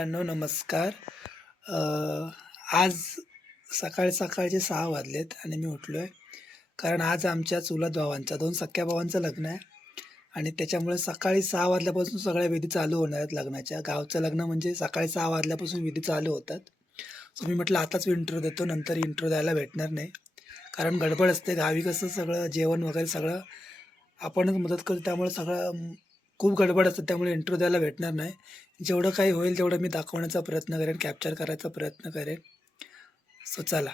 मित्रांनो नमस्कार. अ, आज सकाळचे 6 वाजलेत आणि मी उठलोय. कारण आज आमच्या चुलत भावांच्या 2 सख्ख्या भावांचं लग्न आहे आणि त्याच्यामुळे सकाळी 6 वाजल्यापासून सगळ्या विधी चालू होणार आहेत लग्नाच्या. गावचं लग्न म्हणजे सकाळी 6 वाजल्यापासून विधी चालू होतात. सो मी म्हटलं आताच इंट्रो देतो, नंतर इंट्रो द्यायला भेटणार नाही. कारण गडबड असते. गावी कसं सगळं जेवण वगैरे सगळं आपणच मदत करतो, त्यामुळे सगळं खूप गडबड असते, त्यामुळे इंट्रो द्यायला भेटणार नाही. जेवढं काही होईल तेवढं मी दाखवण्याचा प्रयत्न करेन, कॅप्चर करायचा प्रयत्न करेन. सो चला.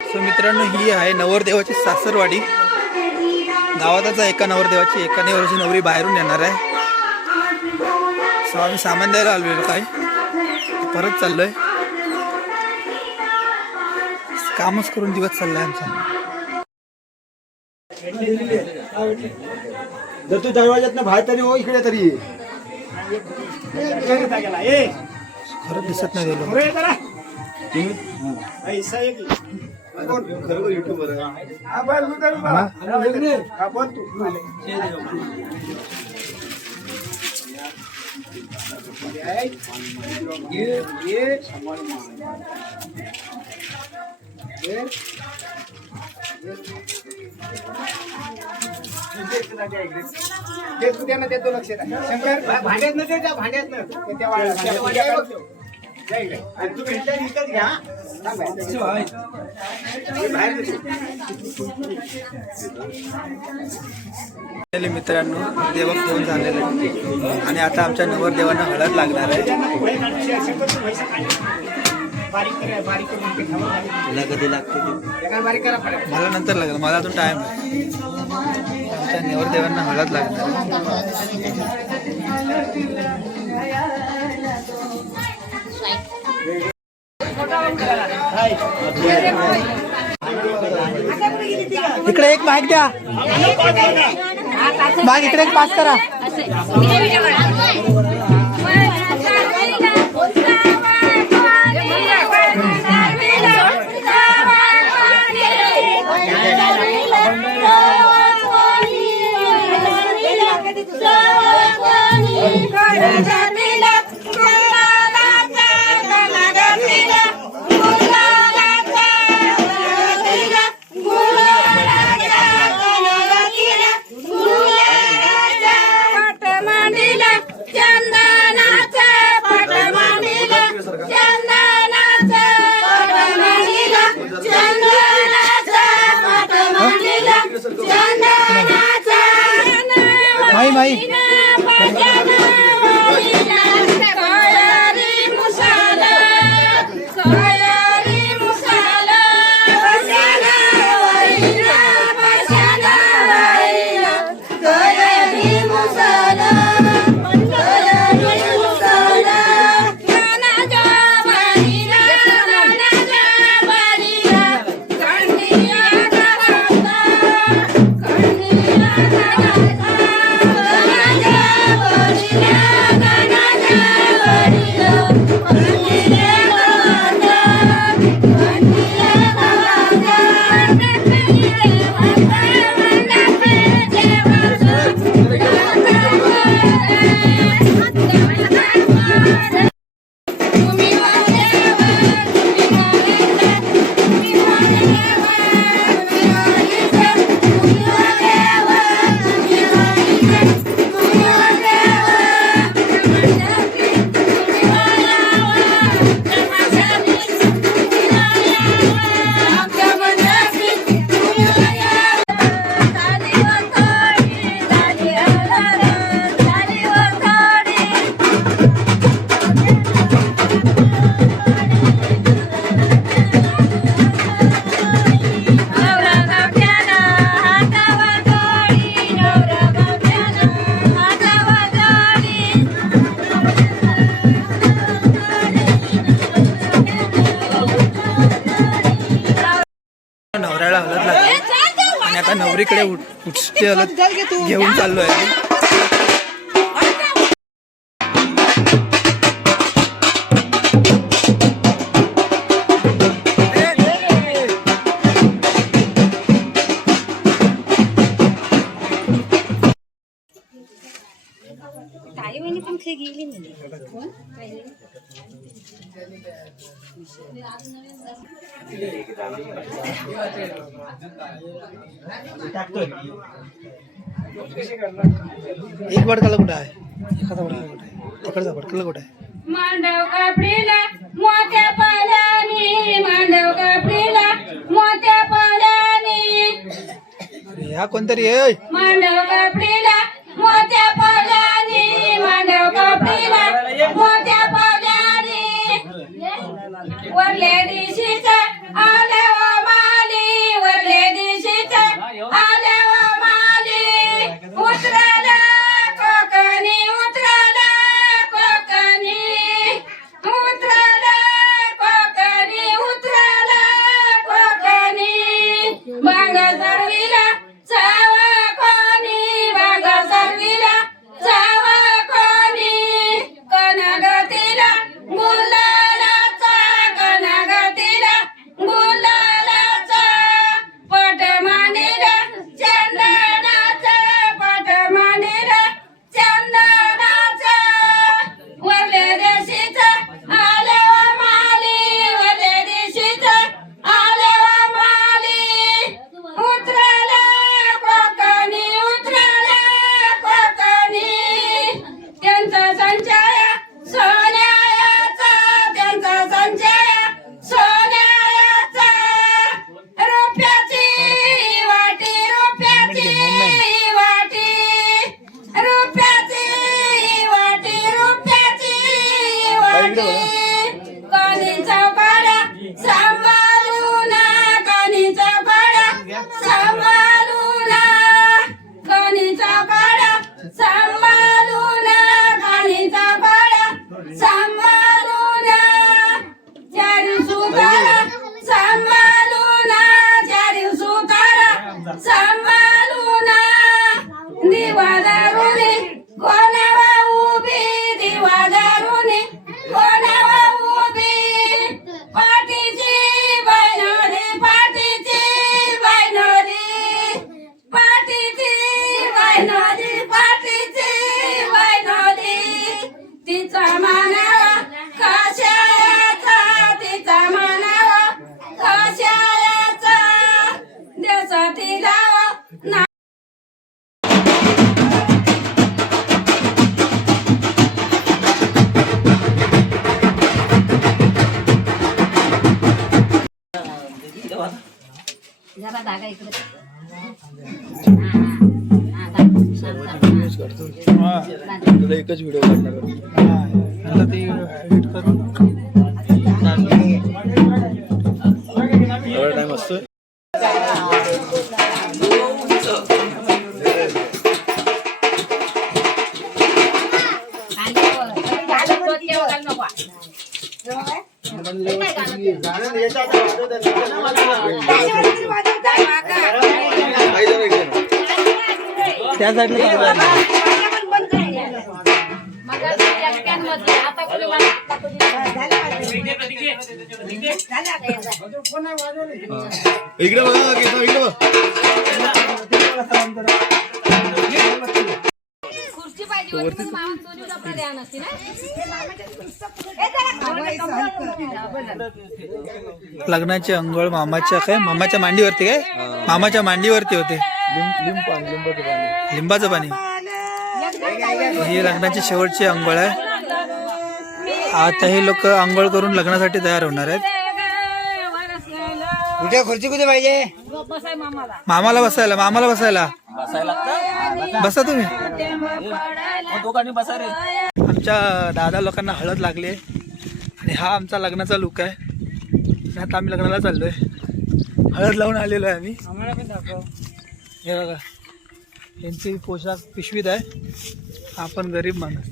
सो मित्रांनो, ही आहे नवरदेवाची सासरवाडी. गावातच एका नवरदेवाची एका नवरची नवरी बाहेरून येणार आहे. सो आम्ही सामान द्यायला आलेलो काय परत चाललोय. कामच करून दिवस चाललाय आमचा. जर तू दरवाज्यातनं बाहेर तरी हो, इकडे तरी खरंच दिसत नाही गेलो. खरोखर युट्यूबर देतो लक्ष शंकर भांड्यात न त्या भांड्यात मित्रांनो, देवक घेऊन झालेलं आहे आणि आता आमच्या नवरदेवांना हळद लागणार आहे. तुला कधी लागते? मला नंतर लागेल, मला अजून टाइम आहे. आमच्या नवरदेवांना हळद लागणार आहे. इकडे एक माईक द्या. माईक इकडे एक पास करा. माई माई Yeah. नवऱ्याला हळद लागली आणि आता नवरीकडे उठते हळद घेऊन चाललो आहे. ताई वहिनी पण काही गेली नाही. एक भडकाला कुठं आहे, एखादा भडकाला कुठं आहे, तिकडचा भडकाला कुठं आहे. मांडव कापडीला मोत्या पाल्याने, मांडव कापडीला मोत्या पाल्याने, हा कोणतरी आहे. मांडव कापडीला मोत्या पाल्याने, मांडव कापडीला मोत्या पाल्याने, वरल्या दिशीचा आल्या माली, वरल्या दिशीचा आल्या माली, उतराला कोकणी, उतराला कोकणी, उतराला कोकणी, उतराला कोकणी, बांग सर्वीला चावा कोणी, बांग सर्वीला चावा कोणी, कनगतीला गुलालाचा, कनगतीला गुलालाचा, पट मांडीला चंदनाचा, पट मांडीला चंदनाचा, वरल्या देशीचा आल्या माली, वरल्या देशीचा आल्या माली, उतराला कोकणी, उतराला कोकणी, त्यांचा संचय सोन्याचा, त्यांचा संचय सोन्याचा, रुपयाची वाटी, रुपयाची वाटी, रुपयाची वाटी, रुपयाची वाटी, कानीचा पाडा सांभाळून, कानीचा पाडा सांभाळून, कानीचा पाडा सांभाळून, कानीचा पाडा सांभाळून, चारी सुतारा सांभाळून, चारी सुतारा सांभाळून, दिवा दारुनी कोणावा उभी, दिवा दारुनी कोणावा उभी, पाठीची बैनोली, पाठीची बैनोली, पाठीची बैनोली, पाठीची बैनोली, तिचा मानावा कशाचा, तिचा मानावा कशाचा, देशाती लावा ना. जरा जागा इकडे. तुला एकच व्हिडिओ काढणार ती एडिट करून एवढा टाइम असतो. त्या साईडला इकडे बघा, इकडे बघ. खुर्ची पाहिजे होती पण मामा सोजून आपला द्या नसती ना. लग्नाची अंघोळ मामाच्या काय, मामाच्या मांडीवरती काय, मामाच्या मांडीवरती होते. लिंबाचं पाणी. ही लग्नाची शेवटची अंघोळ आहे. आता हे लोक अंघोळ करून लग्नासाठी तयार होणार आहेत. कुठे खुर्ची कुठे पाहिजे? मामाला बसायला, मामाला बसायला बसा तुम्ही. आमच्या दादा लोकांना हळद लागली आणि हा आमचा लग्नाचा लुक आहे. आणि आता आम्ही लग्नाला चाललोय, हळद लावून आलेलो आहे आम्ही. हे बघा, यांची पोशाख पिशवीत आहे. आपण गरीब माणूस.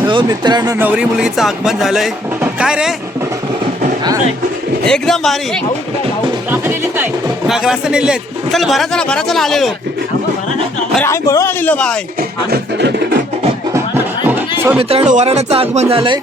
हो मित्रांनो, नवरी मुलगीचं आगमन झालंय. काय रे एकदम भारी ग्रास नेले चल भरा चला आलेलो अरे आम्ही बरोबर आलेलो बाय सो मित्रांनो वराडाचं आगमन झालंय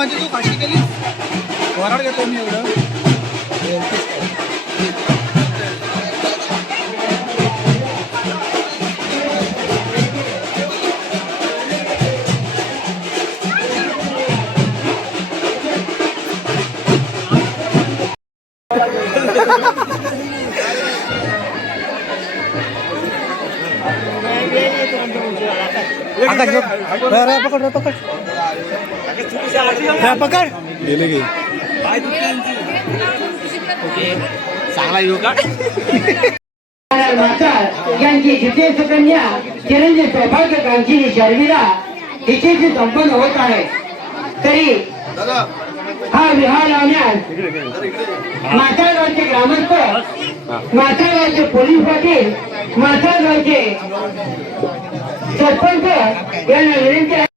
माझी तू फाशी केलीस वराड घेतो मी एवढं पकड पकड पकड गेले गे चांगला येऊ का यांची जिथे सुकन्या चिरंजीव सौभाग्य कांक्षी शर्मिला हिचेची संपन्न होत आहे तरी हा विवाह लावण्यास माथाळगावचे ग्रामस्थ माथाळगावचे पोलीस पाटील माथाळगावचे सरपंच यांना विनंती आहे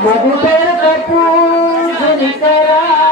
मधुकर कपूर करा